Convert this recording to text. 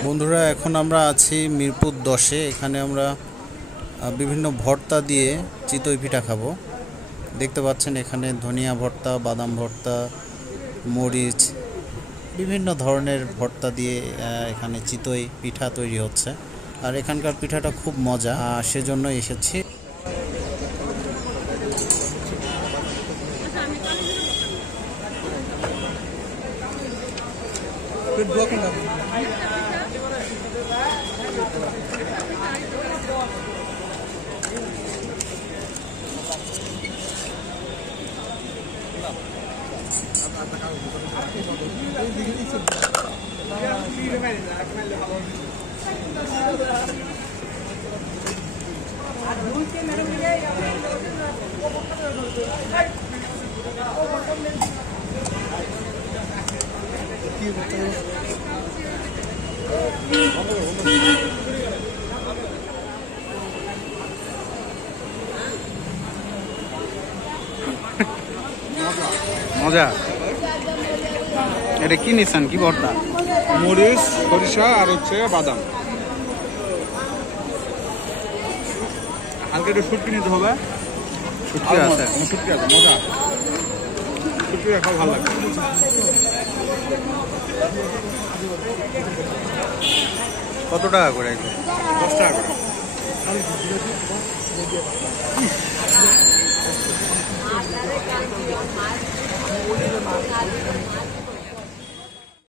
বন্ধুরা, এখন আমরা আছি মিরপুর 10-এ। এখানে আমরা বিভিন্ন ভর্তা দিয়ে চিতই পিঠা খাবো। দেখতে পাচ্ছেন এখানে ধনিয়া ভর্তা, বাদাম ভর্তা, মরিচ, বিভিন্ন ধরনের ভর্তা দিয়ে এখানে চিতই পিঠা তৈরি হচ্ছে। আর এখানকার পিঠাটা খুব মজা, সেজন্য এসেছি। মজা। এটা কি নিছেন? কি ভর্তা? মরিচ, সরিষা আর হচ্ছে বাদাম। হালকা একটু শুটকি নিতে হবে। শুটকি আছে? শুটকি আছে, মজা। শুটকি খাওয়া ভালো লাগে। কত টাকা করে? 10 টাকা করে।